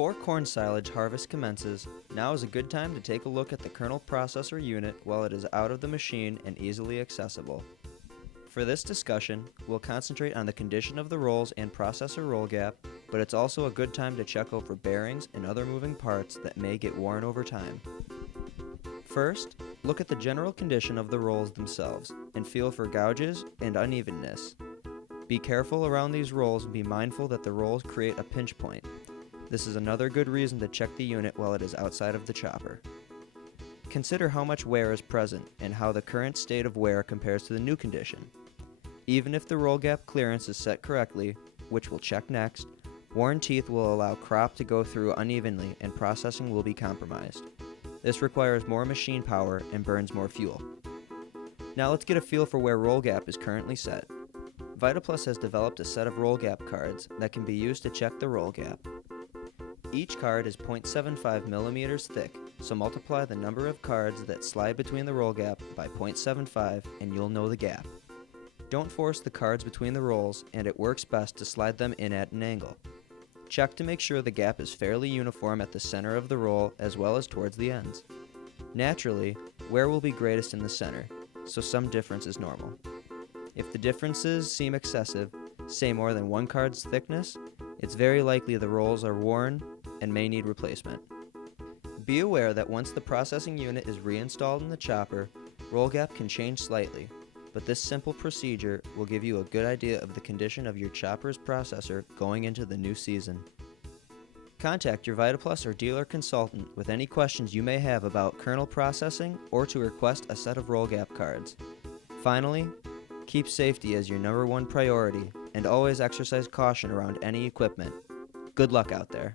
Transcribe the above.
Before corn silage harvest commences, now is a good time to take a look at the kernel processor unit while it is out of the machine and easily accessible. For this discussion, we'll concentrate on the condition of the rolls and processor roll gap, but it's also a good time to check over bearings and other moving parts that may get worn over time. First, look at the general condition of the rolls themselves and feel for gouges and unevenness. Be careful around these rolls and be mindful that the rolls create a pinch point. This is another good reason to check the unit while it is outside of the chopper. Consider how much wear is present and how the current state of wear compares to the new condition. Even if the roll gap clearance is set correctly, which we'll check next, worn teeth will allow crop to go through unevenly and processing will be compromised. This requires more machine power and burns more fuel. Now let's get a feel for where roll gap is currently set. Vita has developed a set of roll gap cards that can be used to check the roll gap. Each card is 0.75 millimeters thick, so multiply the number of cards that slide between the roll gap by 0.75 and you'll know the gap. Don't force the cards between the rolls, and it works best to slide them in at an angle. Check to make sure the gap is fairly uniform at the center of the roll as well as towards the ends. Naturally, wear will be greatest in the center, so some difference is normal. If the differences seem excessive, say more than one card's thickness, it's very likely the rolls are worn and may need replacement. Be aware that once the processing unit is reinstalled in the chopper, roll gap can change slightly, but this simple procedure will give you a good idea of the condition of your chopper's processor going into the new season. Contact your Vita or dealer consultant with any questions you may have about kernel processing or to request a set of roll gap cards. Finally, keep safety as your number one priority and always exercise caution around any equipment. Good luck out there.